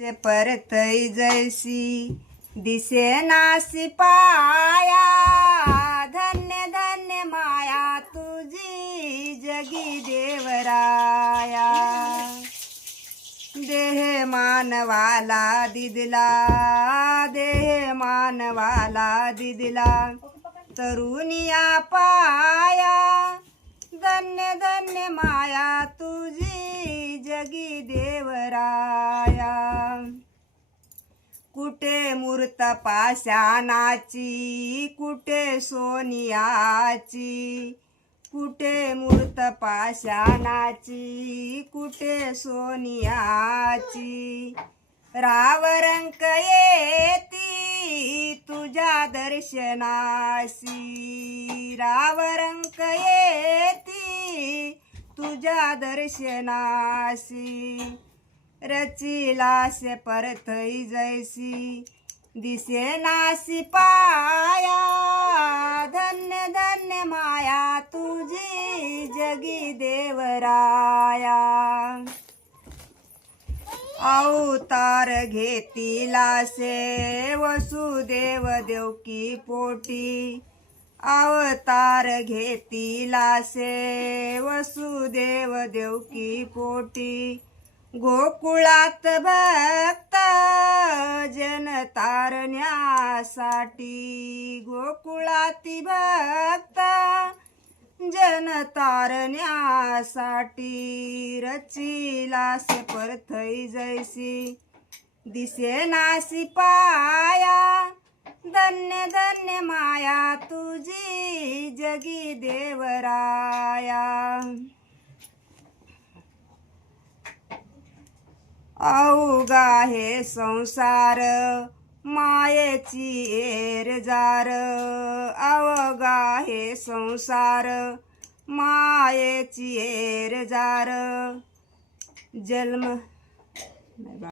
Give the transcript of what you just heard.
ते परतई जैसी दिसे नासी पाया, धन्य धन्य माया तुझी जगी देवराया। देह मानवाला दिदला, देह मानवाला दिदला, तरुणिया पाया, धन्य धन्य माया तुझी जगी देवराया। कुठे मूर्त पाषाणाची, कुठे सोनियाची, कुठे मूर्त पाषाणाची, कुठे सोनियाची, रावरंक येती तुझ्या दर्शनासी, रावरंक येती तुझ्या दर्शनासी। रचिलासे परतई जैसी दिसे नासी पाया, धन्य धन्य माया तुझी जगी देवराया। अवतार घेतिलासे वसुदेव देवकी पोटी, अवतार घेतिलासे वसुदेव देवकी पोटी, गोकुळात भक्त जन तारण्यासाठी, गोकुळाती भक्त जन तारण्यासाठी। रचिलासे परतई जैसी दिसे नासी पाया, धन्य धन्य माया तुझी जगी देवराया। अवघा हे संसार मायेची एरजार, अवघा हे संसार मायेची एरजार। जन्म